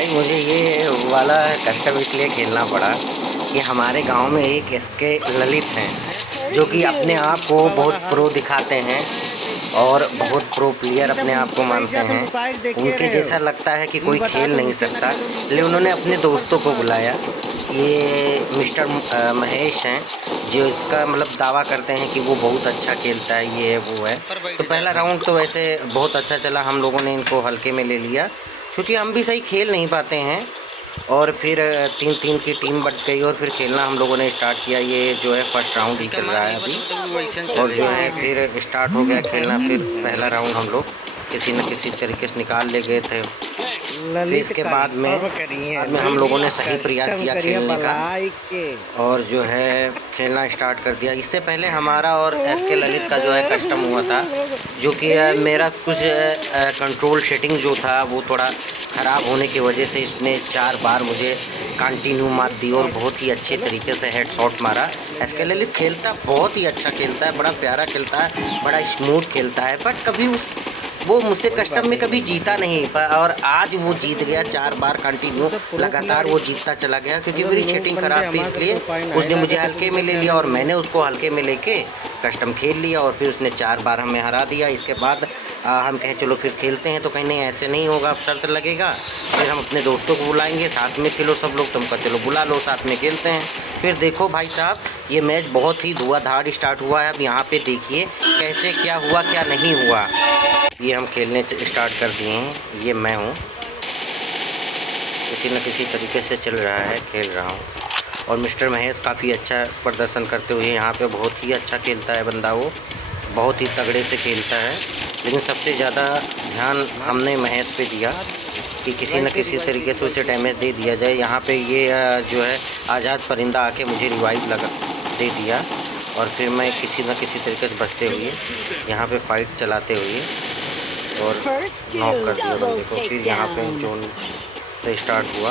भाई मुझे ये वाला कस्टम इसलिए खेलना पड़ा कि हमारे गांव में एक इसके ललित हैं जो कि अपने आप को बहुत प्रो दिखाते हैं और बहुत प्रो प्लेयर अपने आप को मानते हैं। उनके जैसा लगता है कि कोई खेल नहीं सकता, इसलिए उन्होंने अपने दोस्तों को बुलाया। ये मिस्टर महेश हैं जो इसका मतलब दावा करते हैं कि वो बहुत अच्छा खेलता है, ये है वो है। तो पहला राउंड तो वैसे बहुत अच्छा चला, हम लोगों ने इनको हल्के में ले लिया क्योंकि हम भी सही खेल नहीं पाते हैं। और फिर 3-3 की टीम बट गई और फिर खेलना हम लोगों ने स्टार्ट किया। ये जो है फर्स्ट राउंड ही चल रहा है अभी और जो है फिर स्टार्ट हो गया खेलना। फिर पहला राउंड हम लोग किसी न किसी तरीके से निकाल ले गए थे। फिर इसके बाद में हम लोगों ने सही प्रयास किया खेलने का और जो है खेलना स्टार्ट कर दिया। इससे पहले हमारा और एसके ललित का जो है कस्टम हुआ था, जो कि मेरा कुछ कंट्रोल सेटिंग जो था वो थोड़ा ख़राब होने की वजह से इसने 4 बार मुझे कंटिन्यू मार दी और बहुत ही अच्छे तरीके से हेड शॉट मारा। एसके ललित खेलता बहुत ही अच्छा खेलता है, बड़ा प्यारा खेलता है, बड़ा स्मूथ खेलता है, बट कभी वो मुझसे कस्टम में कभी जीता नहीं और आज वो जीत गया 4 बार कंटिन्यू लगातार वो जीतता चला गया क्योंकि मेरी सेटिंग ख़राब थी। इसलिए उसने मुझे हल्के में ले लिया और मैंने उसको हल्के में लेके कस्टम खेल लिया और फिर उसने 4 बार हमें हरा दिया। इसके बाद हम कहें चलो फिर खेलते हैं, तो कहीं नहीं ऐसे नहीं होगा, अब शर्त लगेगा। फिर हम अपने दोस्तों को बुलाएंगे, साथ में खेलो सब लोग, तुमका चलो बुला लो साथ में खेलते हैं। फिर देखो भाई साहब, ये मैच बहुत ही धुआंधार स्टार्ट हुआ है। अब यहाँ पे देखिए कैसे क्या हुआ क्या नहीं हुआ। ये हम खेलने स्टार्ट कर दिए हैं। ये मैं हूँ, किसी न किसी तरीके से चल रहा है, खेल रहा हूँ। और मिस्टर महेश काफ़ी अच्छा प्रदर्शन करते हुए यहाँ पे बहुत ही अच्छा खेलता है बंदा, वो बहुत ही तगड़े से खेलता है। लेकिन सबसे ज़्यादा ध्यान हमने महेश पे दिया कि किसी न किसी तरीके से उसे डैमेज दे दिया जाए। यहाँ पे ये जो है आज़ाद परिंदा आके मुझे रिवाइव लगा दे दिया और फिर मैं किसी न किसी तरीके से बचते हुए यहाँ पे फाइट चलाते हुए और नॉक कर दिया बंदे को। फिर यहाँ पे जोन से स्टार्ट हुआ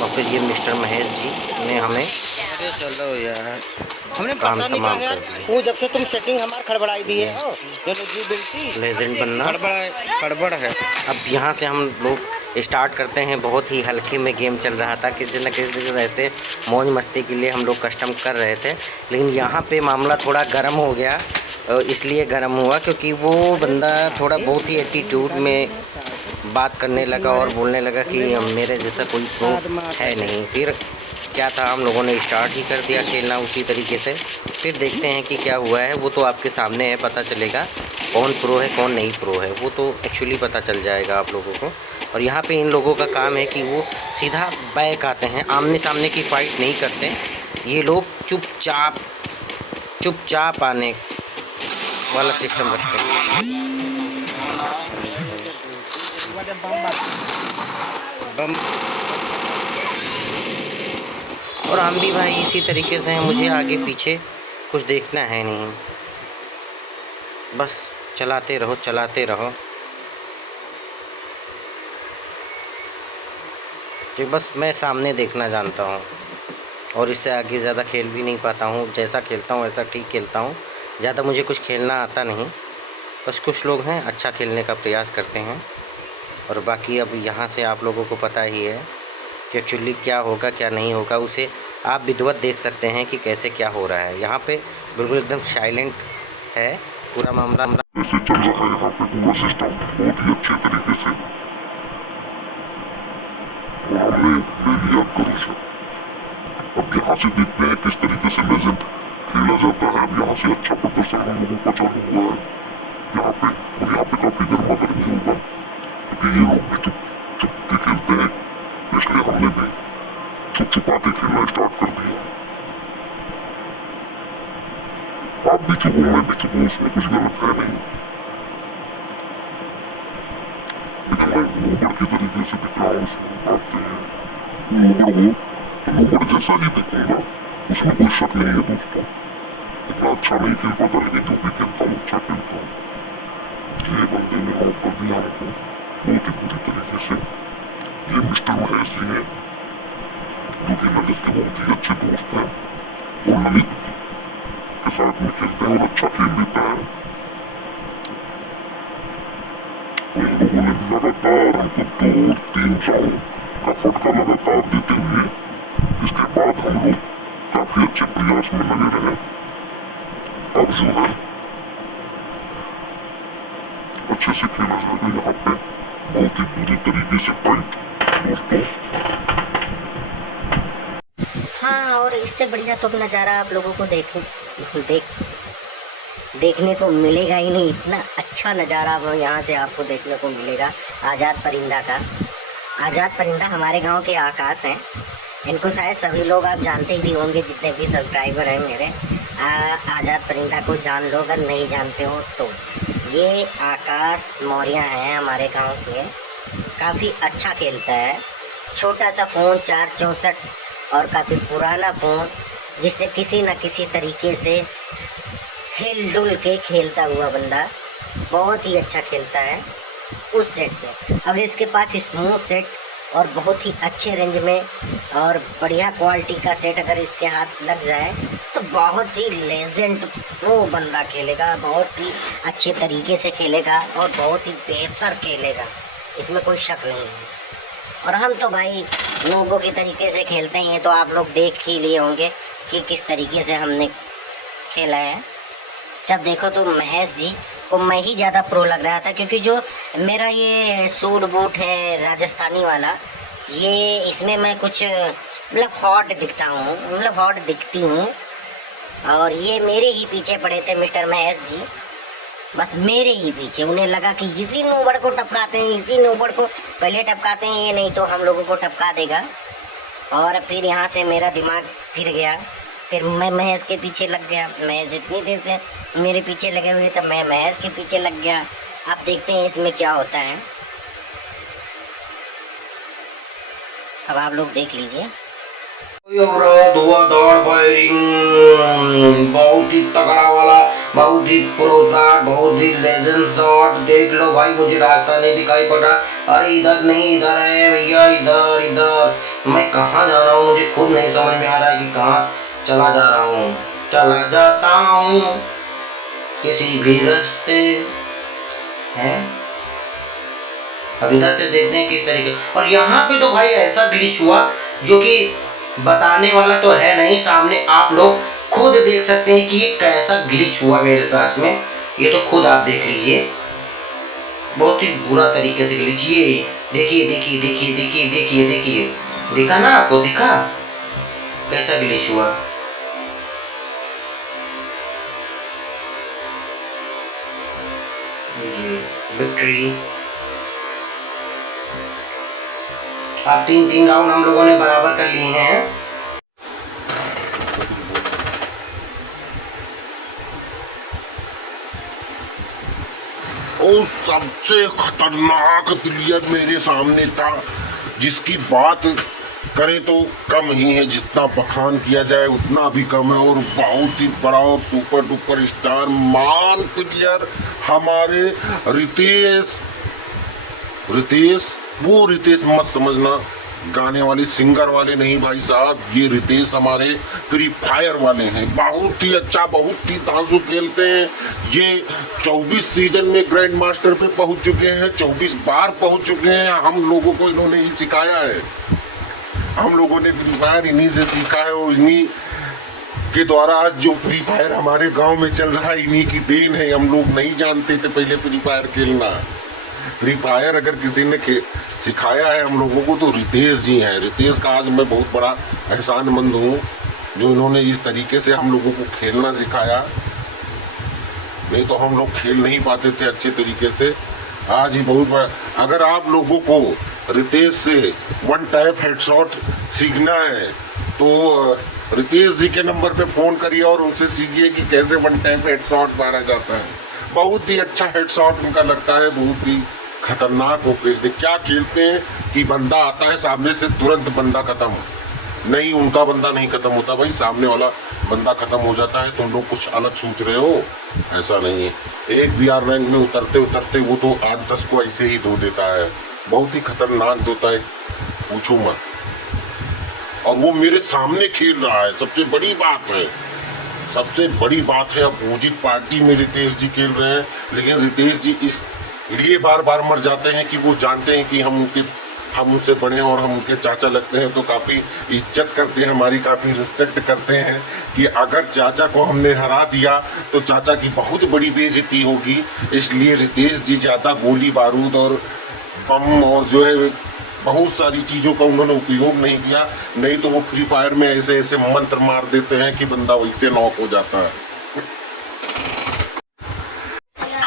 और फिर ये मिस्टर महेश जी ने हमें चलो यार, हमने काम पता नहीं तमाम कहा यार, कर दिया। वो जब से तुम सेटिंग हमार खड़बड़ाई दी है लेजेंड बनना खड़बड़ है। अब यहाँ से हम लोग स्टार्ट करते हैं। बहुत ही हल्के में गेम चल रहा था, किसी न किसी तरह से मौज मस्ती के लिए हम लोग कस्टम कर रहे थे। लेकिन यहाँ पे मामला थोड़ा गर्म हो गया, इसलिए गर्म हुआ क्योंकि वो बंदा थोड़ा बहुत ही एटीट्यूड में बात करने लगा और बोलने लगा कि मेरे जैसा कोई प्रो है नहीं। फिर क्या था, हम लोगों ने स्टार्ट ही कर दिया खेलना उसी तरीके से। फिर देखते हैं कि क्या हुआ है, वो तो आपके सामने है, पता चलेगा कौन प्रो है कौन नहीं प्रो है, वो तो एक्चुअली पता चल जाएगा आप लोगों को। और यहाँ पे इन लोगों का काम है कि वो सीधा बैक आते हैं, आमने सामने की फाइट नहीं करते। ये लोग चुपचाप आने वाला सिस्टम रखते हैं। बम और हम भी भाई इसी तरीके से हैं, मुझे आगे पीछे कुछ देखना है नहीं, बस चलाते रहो। तो बस मैं सामने देखना जानता हूँ और इससे आगे ज़्यादा खेल भी नहीं पाता हूँ। जैसा खेलता हूँ वैसा ठीक खेलता हूँ, ज़्यादा मुझे कुछ खेलना आता नहीं। बस कुछ लोग हैं अच्छा खेलने का प्रयास करते हैं और बाकी अब यहाँ से आप लोगों को पता ही है कि एक्चुअली क्या होगा क्या नहीं होगा। उसे आप विधिवत देख सकते हैं कि कैसे क्या हो रहा है। यहाँ पे बिल्कुल एकदम साइलेंट है पूरा मामला। ऐसे चल रहा है यहाँ पे पूरा सिस्टम बहुत ही अच्छे तरीके से और हमने ले लिया करूँ। अब यहाँ से देखते हैं किस तरीके से लेजेंड खेला जाता है। अब यहाँ से अच्छा प्रदर्शन हम लोगों का चालू हुआ है यहाँ पे, और यहाँ पे काफी गर्मा गर्मी होगा क्योंकि ये लोग भी चुप के खेलते हैं, इसलिए हमने भी छुपा के खेलना स्टार्ट कर दिया। आप भी चुपो मैं भी चुपो, उसमें कुछ गलत है नहीं। लेकिन मैं नूबड़ की तरीके से दिख रहा हूँ, उसमें बात नहीं है। नूबड़ हो तो नूबड़ जैसा ही दिखूंगा, उसमें कोई शक नहीं है दोस्तों। इतना अच्छा नहीं खेल पाता, लेकिन जो भी खेलता हूँ अच्छा खेलता हूँ। ये बंदे ने नॉक कर दिया हमको बहुत ही बुरी तरीके से। ये मिस्टर महेश जी है जो कि ललित के बहुत ही अच्छे दोस्त हैं और ललित के साथ में खेलते हैं और अच्छा खेल लेता है। तो इन लोगों ने लगातार हमको 2-3 राउंड का फटका लगातार देते हुए इसके बाद हम लोग काफी अच्छे प्रयास में लगे रहे। अब जो है अच्छे से खेला जाएगा यहाँ पे, बहुत ही बुरी तरीके से फाइट दोस्तों। हाँ, और इससे बढ़िया तो नज़ारा आप लोगों को देखने को मिलेगा ही नहीं। इतना अच्छा नज़ारा यहाँ से आपको देखने को मिलेगा आज़ाद परिंदा का। आज़ाद परिंदा हमारे गांव के आकाश हैं। इनको शायद सभी लोग आप जानते ही होंगे, जितने भी सब्सक्राइबर हैं मेरे। आज़ाद परिंदा को जान लो अगर नहीं जानते हो तो। ये आकाश मौर्य हैं हमारे गांव के, काफ़ी अच्छा खेलता है। छोटा सा फ़ोन 464 और काफ़ी पुराना फ़ोन, जिससे किसी न किसी तरीके से हिल डुल के खेलता हुआ बंदा बहुत ही अच्छा खेलता है उस सेट से। अब इसके पास स्मूथ सेट और बहुत ही अच्छे रेंज में और बढ़िया क्वालिटी का सेट अगर इसके हाथ लग जाए तो बहुत ही लेजेंड प्रो बंदा खेलेगा, बहुत ही अच्छे तरीके से खेलेगा और बहुत ही बेहतर खेलेगा, इसमें कोई शक नहीं है। और हम तो भाई लोगों के तरीके से खेलते हैं, तो आप लोग देख ही लिए होंगे कि किस तरीके से हमने खेला है। जब देखो तो महेश जी को मैं ही ज़्यादा प्रो लग रहा था, क्योंकि जो मेरा ये सूट बूट है राजस्थानी वाला, ये इसमें मैं कुछ मतलब हॉट दिखता हूँ, मतलब हॉट दिखती हूँ। और ये मेरे ही पीछे पड़े थे मिस्टर महेश जी, बस मेरे ही पीछे। उन्हें लगा कि इसी नूबड़ को टपकाते हैं, इसी नूबड़ को पहले टपकाते हैं, ये नहीं तो हम लोगों को टपका देगा। और फिर यहाँ से मेरा दिमाग फिर गया, फिर मैं महेश के पीछे लग गया। महेश जितनी देर से मेरे पीछे लगे हुए तब मैं महेश के पीछे लग गया। अब देखते हैं इसमें क्या होता है, अब आप लोग देख लीजिए। धुआंधार फायरिंग, बहुत ही तगड़ा वाला, बहुत ही प्रो शॉट, बहुत ही लेजेंड शॉट। देख लो भाई, मुझे रास्ता नहीं दिखाई पड़ रहा। अरे इधर नहीं, इधर है भैया, इधर इधर। मैं कहाँ जा रहा हूँ मुझे खुद नहीं समझ में आ रहा है कि कहाँ चला जा रहा हूँ। चला जाता हूँ किसी भी रास्ते हैं। अब इधर से देखते हैं किस तरीके। और यहाँ पे तो भाई ऐसा ग्लिच हुआ जो कि बताने वाला तो है नहीं, सामने आप लोग खुद देख सकते हैं कि ये कैसा ग्लिच हुआ मेरे साथ में। ये तो खुद आप देख लीजिए, बहुत ही बुरा तरीके से ग्लिच। ये देखिए देखिए देखिए देखिए देखिए देखिए, दिखा ना आपको, दिखा कैसा ग्लिच हुआ। ये विक्ट्री। अब 3-3 राउंड हम लोगों ने बराबर कर लिए हैं। और सबसे खतरनाक प्लेयर मेरे सामने था, जिसकी बात करें तो कम ही है, जितना बखान किया जाए उतना भी कम है। और बहुत ही बड़ा और सुपर डुपर स्टार मान प्लेयर हमारे रितेश। वो रितेश मत समझना गाने वाले सिंगर वाले नहीं भाई साहब, ये रितेश हमारे फ्री फायर वाले हैं। बहुत ही अच्छा, बहुत ही ताजु खेलते हैं। ये 24 सीजन में ग्रैंड मास्टर पे पहुंच चुके हैं, 24 बार पहुंच चुके हैं। हम लोगों को इन्होंने ही सिखाया है, हम लोगों ने फ्री फायर इन्हीं से सीखा है। और इन्हीं के द्वारा आज जो फ्री फायर हमारे गांव में चल रहा है, इन्हीं की देन है। हम लोग नहीं जानते थे पहले फ्री फायर खेलना। फ्री फायर अगर किसी ने सिखाया है हम लोगों को तो रितेश जी हैं। रितेश का आज मैं बहुत बड़ा एहसानमंद हूँ, जो इन्होंने इस तरीके से हम लोगों को खेलना सिखाया। नहीं तो हम लोग खेल नहीं पाते थे अच्छे तरीके से। आज ही बहुत बड़ा, अगर आप लोगों को रितेश से वन टैप हेडशॉट सीखना है तो रितेश जी के नंबर पे फ़ोन करिए और उनसे सीखिए कि कैसे वन टैप हेडशॉट मारा जाता है। बहुत ही अच्छा हेडशॉट उनका लगता है, बहुत ही खतरनाक वो खेलते। क्या खेलते हैं कि बंदा आता है सामने से तुरंत बंदा खत्म, नहीं उनका बंदा नहीं खत्म होता भाई, सामने वाला बंदा खत्म हो जाता है। तुम लोग कुछ अलग सोच रहे हो, ऐसा नहीं है। एक VR रैंक में उतरते उतरते वो तो 8-10 को ऐसे ही धो देता है। बहुत ही खतरनाक होता है, पूछो मत। और वो मेरे सामने खेल रहा है, सबसे बड़ी बात है, सबसे बड़ी बात है। अपोजिट पार्टी में रितेश जी खेल रहे हैं, लेकिन रितेश जी लिए बार बार मर जाते हैं कि वो जानते हैं कि हम उनसे बड़े हैं और हम उनके चाचा लगते हैं, तो काफ़ी इज्जत करते हैं, हमारी काफ़ी रिस्पेक्ट करते हैं कि अगर चाचा को हमने हरा दिया तो चाचा की बहुत बड़ी बेइज्जती होगी। इसलिए रितेश जी ज़्यादा गोली बारूद और बम और जो है बहुत सारी चीज़ों का उन्होंने उपयोग नहीं किया, नहीं तो वो फ्री फायर में ऐसे ऐसे मंत्र मार देते हैं कि बंदा वहीं से नॉक हो जाता है।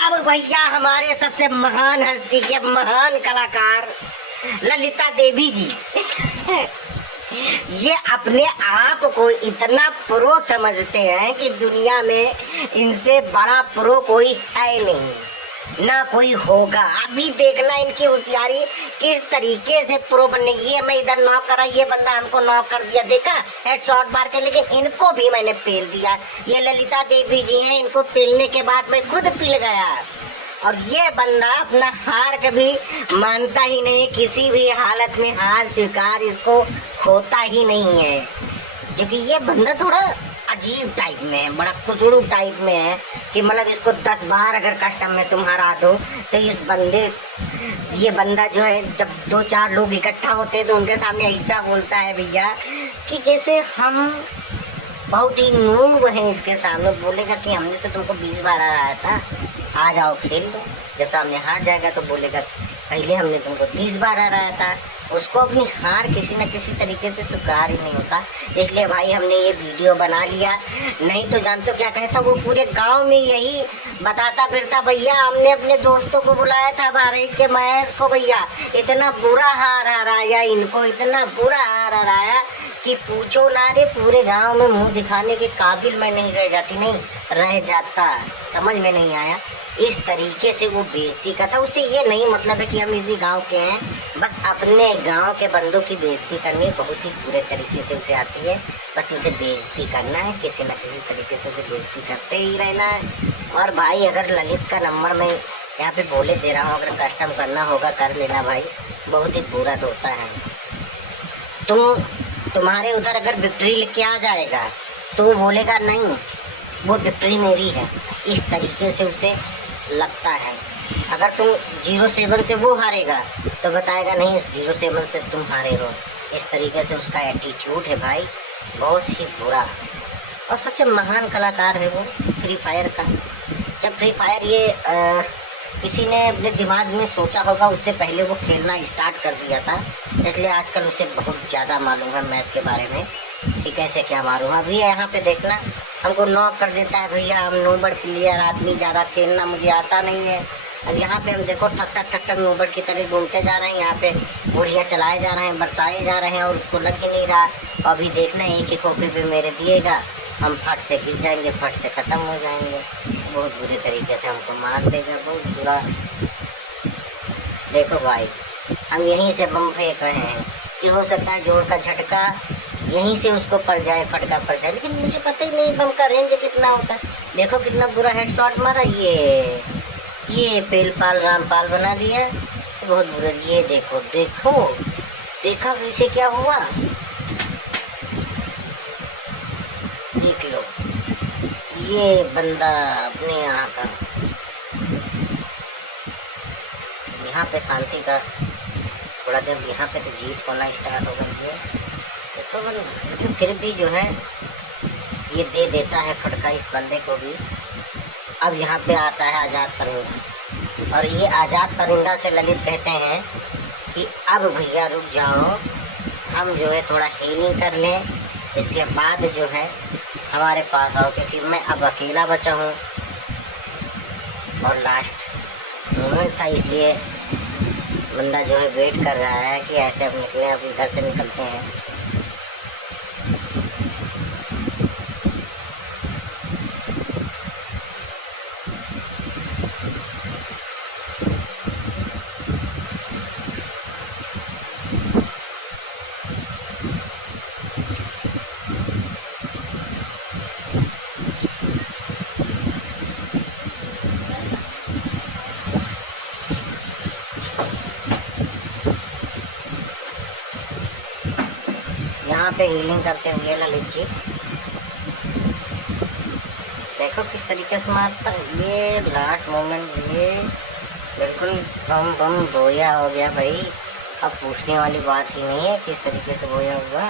अब भैया हमारे सबसे महान हस्ती के महान कलाकार ललिता देवी जी ये अपने आप को इतना प्रो समझते हैं कि दुनिया में इनसे बड़ा प्रो कोई है नहीं, ना कोई होगा। अभी देखना इनकी होशियारी किस तरीके से प्रो बनने। ये मैं इधर नॉक करा, ये बंदा हमको नॉक कर दिया, देखा हेडशॉट मार के, लेकिन इनको भी मैंने पेल दिया। ये ललिता देवी जी हैं, इनको पेलने के बाद मैं खुद पिल गया। और ये बंदा अपना हार कभी मानता ही नहीं, किसी भी हालत में हार स्वीकार इसको होता ही नहीं है, क्योंकि ये बंदा थोड़ा अजीब टाइप में है, बड़ा कुचड़ू टाइप में है कि मतलब इसको 10 बार अगर कस्टम में तुम हरा दो तो ये बंदा जो है जब 2-4 लोग इकट्ठा होते हैं तो उनके सामने ऐसा बोलता है भैया कि जैसे हम बहुत ही नूब हैं। इसके सामने बोलेगा कि हमने तो तुमको 20 बार हराया था, आ जाओ खेल लो। जब सामने हार जाएगा तो बोलेगा पहले हमने तुमको 30 बार हराया था। उसको अपनी हार किसी न किसी तरीके से स्वीकार ही नहीं होता। इसलिए भाई हमने ये वीडियो बना लिया, नहीं तो जानते हो क्या कहता, वो पूरे गांव में यही बताता फिरता भैया हमने अपने दोस्तों को बुलाया था बारिश के महेश को, भैया इतना बुरा हार हराया इनको, इतना बुरा हार हराया कि पूछो ना रे। पूरे गांव में मुंह दिखाने के काबिल मैं नहीं रह जाती, नहीं रह जाता, समझ में नहीं आया। इस तरीके से वो बेइज्जती करता। उससे ये नहीं मतलब है कि हम इसी गांव के हैं, बस अपने गांव के बंदों की बेइज्जती करनी बहुत ही बुरे तरीके से उसे आती है। बस उसे बेइज्जती करना है, किसी न किसी तरीके से उसे बेइज्जती करते ही रहना है। और भाई अगर ललित का नंबर मैं यहाँ पे बोले दे रहा हूँ, अगर कस्टम करना होगा कर लेना भाई, बहुत ही बुरा होता है। तुम्हारे उधर अगर विक्ट्री लेके आ जाएगा तो वो बोलेगा नहीं वो विक्ट्री मेरी है, इस तरीके से उसे लगता है। अगर तुम 0-7 से वो हारेगा तो बताएगा नहीं 0-7 से तुम हारे हो। इस तरीके से उसका एटीट्यूड है भाई, बहुत ही बुरा। और सबसे महान कलाकार है वो फ्री फायर का। जब फ्री फायर ये किसी ने अपने दिमाग में सोचा होगा, उससे पहले वो खेलना स्टार्ट कर दिया था, इसलिए आजकल उसे बहुत ज़्यादा मालूम है मैप के बारे में कि कैसे क्या मारूँ। अभी यहाँ पे देखना हमको नॉक कर देता है भैया, हम नोबड़ प्लेयर आदमी, ज़्यादा खेलना मुझे आता नहीं है। अब यहाँ पे हम देखो ठक ठक ठक ठक नोबड़ की तरह घूमते जा रहे हैं, यहाँ पे गोलियाँ चलाए जा रहे हैं, बरसाए जा रहे हैं और उसको लग ही नहीं रहा। अभी देखना एक ही कॉपी पे मेरे दिएगा, हम फट से गिर जाएंगे, फट से ख़त्म हो जाएंगे, बहुत बुरे तरीके से हमको मार देगा, बहुत बुरा। देखो भाई हम यहीं से बम फेंक रहे हैं कि हो सकता है जोर का झटका यहीं से उसको पड़ जाए, फटका पड़ जाए, लेकिन मुझे पता ही नहीं बम का रेंज कितना होता है। देखो कितना बुरा हेडशॉट मारा, ये पेल पाल रामपाल बना दिया, बहुत बुरा। ये देखो देखो देखा कैसे क्या हुआ, देख लो ये बंदा अपने यहाँ का, यहाँ पे शांति का थोड़ा देर, यहाँ पे तो जीत होना स्टार्ट हो गई है। तो लेकिन फिर भी जो है ये दे देता है फटका इस बंदे को भी। अब यहाँ पे आता है आज़ाद परिंदा, और ये आज़ाद परिंदा से ललित कहते हैं कि अब भैया रुक जाओ, हम जो है थोड़ा हीलिंग कर लें, इसके बाद जो है हमारे पास आओ, क्योंकि मैं अब अकेला बचा हूँ और लास्ट मोमेंट था, इसलिए बंदा जो है वेट कर रहा है कि ऐसे अब निकले, अब इधर से निकलते हैं। यहाँ पे हीलिंग करते हुए ललित जी देखो किस तरीके से मारता है। ये लास्ट मोमेंट, ये बिल्कुल बम बम बोया हो गया भाई। अब पूछने वाली बात ही नहीं है किस तरीके से बोया होगा।